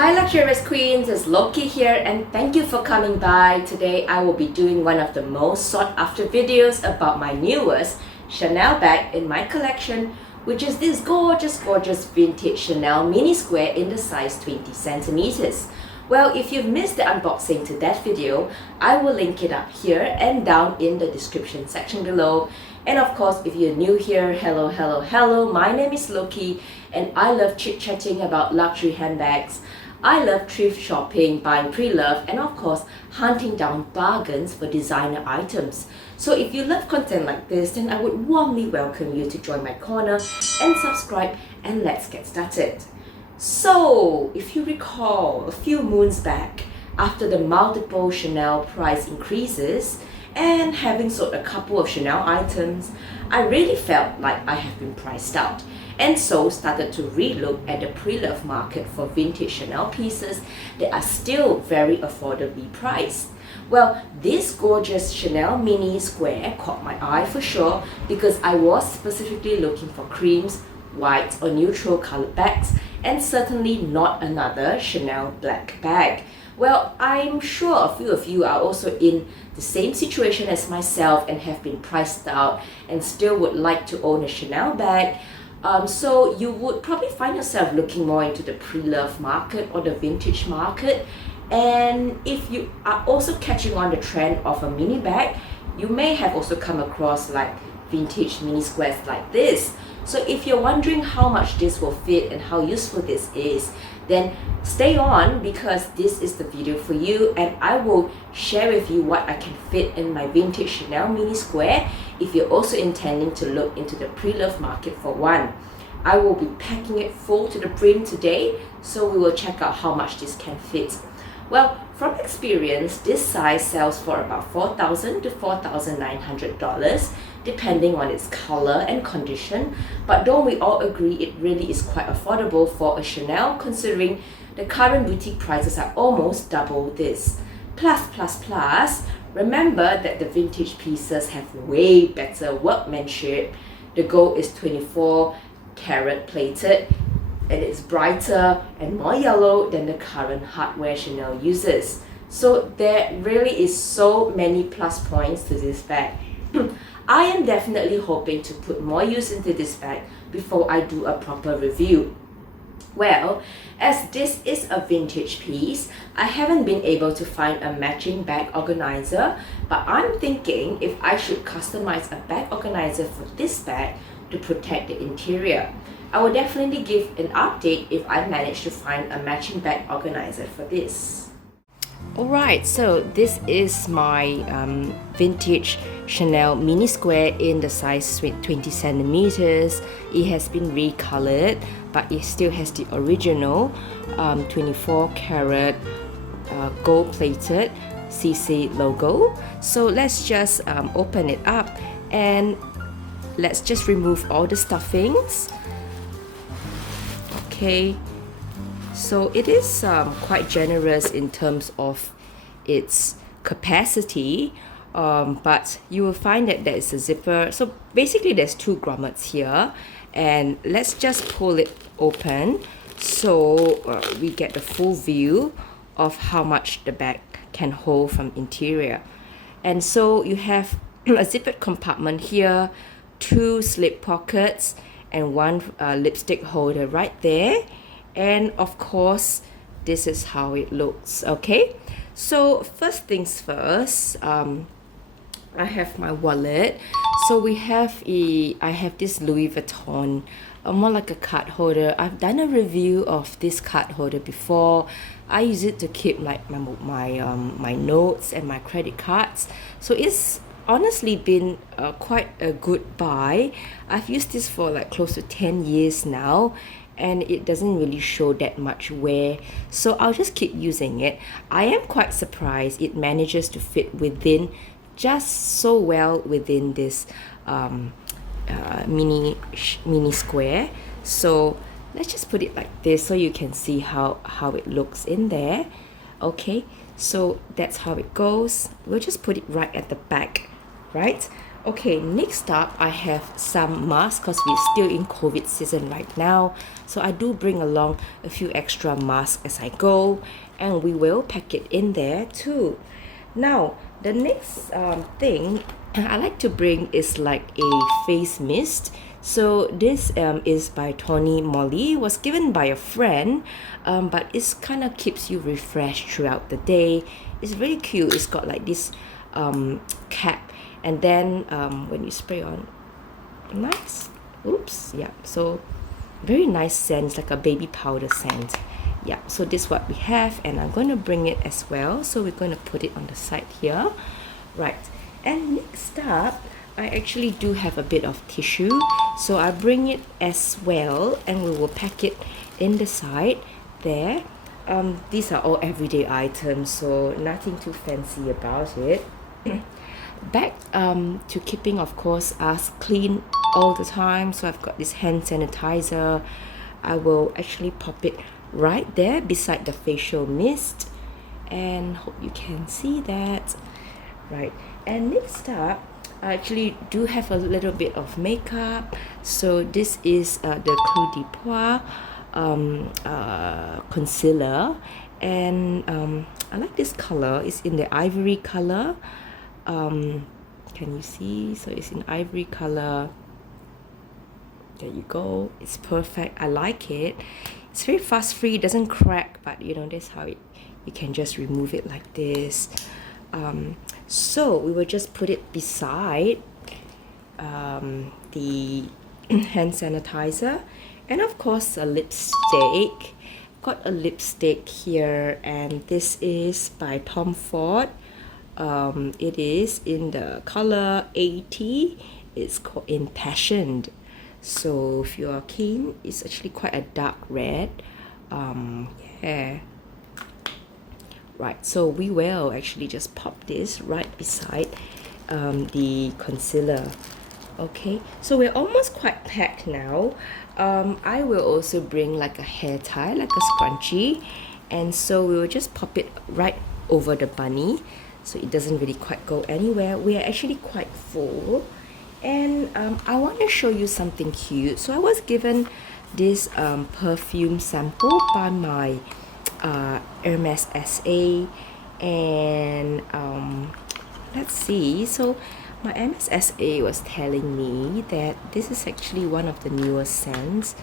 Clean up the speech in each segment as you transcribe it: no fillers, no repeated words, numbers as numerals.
Hi luxurious queens, it's Lokie here and thank you for coming by. Today I will be doing one of the most sought after videos about my newest Chanel bag in my collection, which is this gorgeous vintage Chanel mini square in the size 20 centimeters. Well, if you've missed the unboxing to that video, I will link it up here and down in the description section below. And of course, if you're new here, hello, my name is Lokie and I love chit-chatting about luxury handbags. I love thrift shopping, buying pre-loved, and of course, hunting down bargains for designer items. So if you love content like this, then I would warmly welcome you to join my corner and subscribe, and let's get started. So, if you recall, a few moons back, after the multiple Chanel price increases and having sold a couple of Chanel items, I really felt like I have been priced out, and so started to relook at the pre-loved market for vintage Chanel pieces that are still very affordably priced. Well, this gorgeous Chanel mini square caught my eye for sure because I was specifically looking for creams, white or neutral colored bags, and certainly not another Chanel black bag. Well, I'm sure a few of you are also in the same situation as myself and have been priced out and still would like to own a Chanel bag. So you would probably find yourself looking more into the pre-loved market or the vintage market. And if you are also catching on the trend of a mini bag, you may have also come across like vintage mini squares like this. So if you're wondering how much this will fit and how useful this is, then stay on because this is the video for you, and I will share with you what I can fit in my vintage Chanel mini square if you're also intending to look into the pre-loved market for one. I will be packing it full to the brim today, so we will check out how much this can fit. Well, from experience, this size sells for about $4,000 to $4,900 depending on its color and condition, but don't we all agree it really is quite affordable for a Chanel considering the current boutique prices are almost double this. Plus, remember that the vintage pieces have way better workmanship. The gold is 24 karat plated and it's brighter and more yellow than the current hardware Chanel uses. So there really is so many plus points to this bag. I am definitely hoping to put more use into this bag before I do a proper review. Well, as this is a vintage piece, I haven't been able to find a matching bag organizer, but I'm thinking if I should customize a bag organizer for this bag to protect the interior. I will definitely give an update if I manage to find a matching bag organizer for this. Alright, so this is my vintage Chanel mini square in the size 20 centimeters. It has been recolored, but it still has the original 24 karat gold plated CC logo. So let's just open it up and let's just remove all the stuffings. Okay, so it is quite generous in terms of its capacity, but you will find that there is a zipper. So basically there's two grommets here, and let's just pull it open so we get the full view of how much the bag can hold from interior. And so you have a zippered compartment here, two slip pockets, and one lipstick holder right there. And of course, this is how it looks. Okay, so first things first, I have my wallet. So I have this Louis Vuitton, more like a card holder. I've done a review of this card holder before. I use it to keep like my notes and my credit cards. So it's honestly been quite a good buy. I've used this for like close to 10 years now, and it doesn't really show that much wear, so I'll just keep using it. I am quite surprised it manages to fit within just so well within this mini square. So let's just put it like this so you can see how it looks in there. Okay, so that's how it goes. We'll just put it right at the back, right? Okay, next up, I have some masks because we're still in COVID season right now. So I do bring along a few extra masks as I go, and we will pack it in there too. Now, the next thing I like to bring is like a face mist. So this is by Tony Moly, was given by a friend, but it's kind of keeps you refreshed throughout the day. It's really cute. It's got like this cap, and then when you spray on, nice. Oops, yeah. So very nice scent, like a baby powder scent. Yeah, so this is what we have, and I'm going to bring it as well. So we're going to put it on the side here. Right, and next up, I actually do have a bit of tissue. So I bring it as well, and we will pack it in the side there. These are all everyday items, so nothing too fancy about it. Back to keeping, of course, us clean all the time. So I've got this hand sanitizer. I will actually pop it right there beside the facial mist, and hope you can see that. Right, and next up, I actually do have a little bit of makeup. So this is the Clos du Pois concealer, and I like this color. It's in the ivory color. Can you see? So it's in ivory color. There you go. It's perfect. I like it. It's very fast free. It doesn't crack, but you know, that's how it, you can just remove it like this. So we will just put it beside the hand sanitizer, and of course a lipstick. Got a lipstick here, and this is by Tom Ford. It is in the color 80. It's called Impassioned. So if you are keen, it's actually quite a dark red. Yeah. Right, so we will actually just pop this right beside the concealer. Okay, so we're almost quite packed now. I will also bring like a hair tie, like a scrunchie, and so we will just pop it right over the bunny, so it doesn't really quite go anywhere. We are actually quite full, and I want to show you something cute. So I was given this perfume sample by my Hermes SA, and let's see. So my Hermes SA was telling me that this is actually one of the newest scents.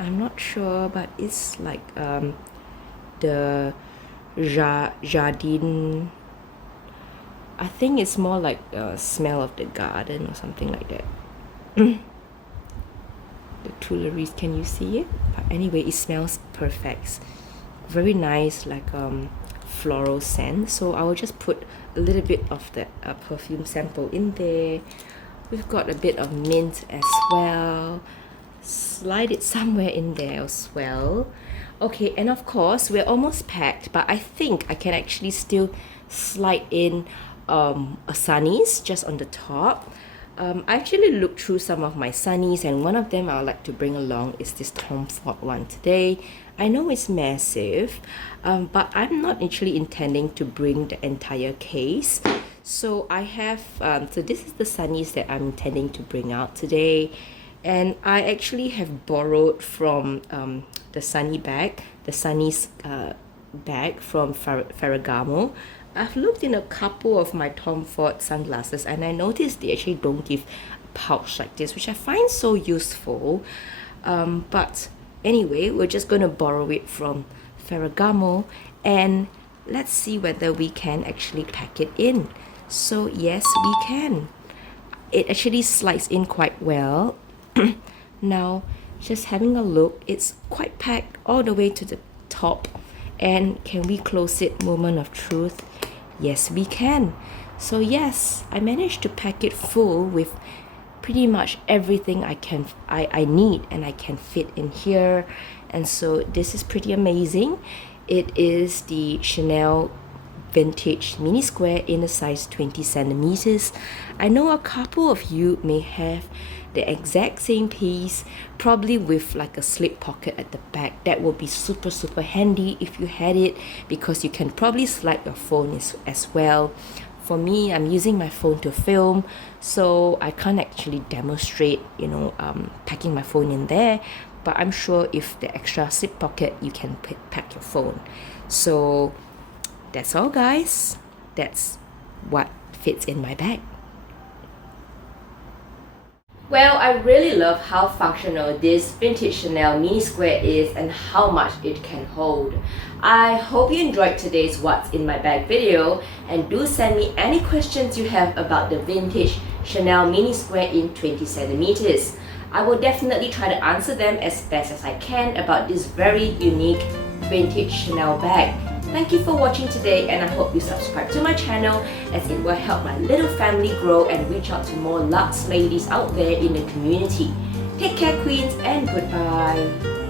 I'm not sure, but it's like the Jardin. I think it's more like smell of the garden or something like that. The Tuileries, can you see it? But anyway, it smells perfect. Very nice, like floral scent. So I will just put a little bit of that perfume sample in there. We've got a bit of mint as well. Slide it somewhere in there as well. Okay, and of course we're almost packed, but I think I can actually still slide in a sunnies just on the top. I actually looked through some of my sunnies, and one of them I would like to bring along is this Tom Ford one today. I know it's massive, but I'm not actually intending to bring the entire case. So I have, so this is the sunnies that I'm intending to bring out today. And I actually have borrowed from the sunny bag, the sunnies bag from Ferragamo. I've looked in a couple of my Tom Ford sunglasses, and I noticed they actually don't give a pouch like this, which I find so useful. But anyway, we're just going to borrow it from Ferragamo, and let's see whether we can actually pack it in. So yes, we can. It actually slides in quite well. Now, just having a look, it's quite packed all the way to the top. And can we close it? Moment of truth. Yes, we can. So yes, I managed to pack it full with pretty much everything I need, and I can fit in here. And so this is pretty amazing. It is the Chanel Vintage Mini Square in a size 20 centimeters. I know a couple of you may have the exact same piece, probably with like a slip pocket at the back. That will be super handy if you had it, because you can probably slide your phone as well. for me, I'm using my phone to film, so I can't actually demonstrate, packing my phone in there. But I'm sure if the extra zip pocket, you can pack your phone. So that's all, guys. That's what fits in my bag. Well, I really love how functional this vintage Chanel mini square is and how much it can hold. I hope you enjoyed today's What's in My Bag video, and do send me any questions you have about the vintage Chanel mini square in 20 centimeters. I will definitely try to answer them as best as I can about this very unique vintage Chanel bag. Thank you for watching today, and I hope you subscribe to my channel as it will help my little family grow and reach out to more luxe ladies out there in the community. Take care, queens, and goodbye.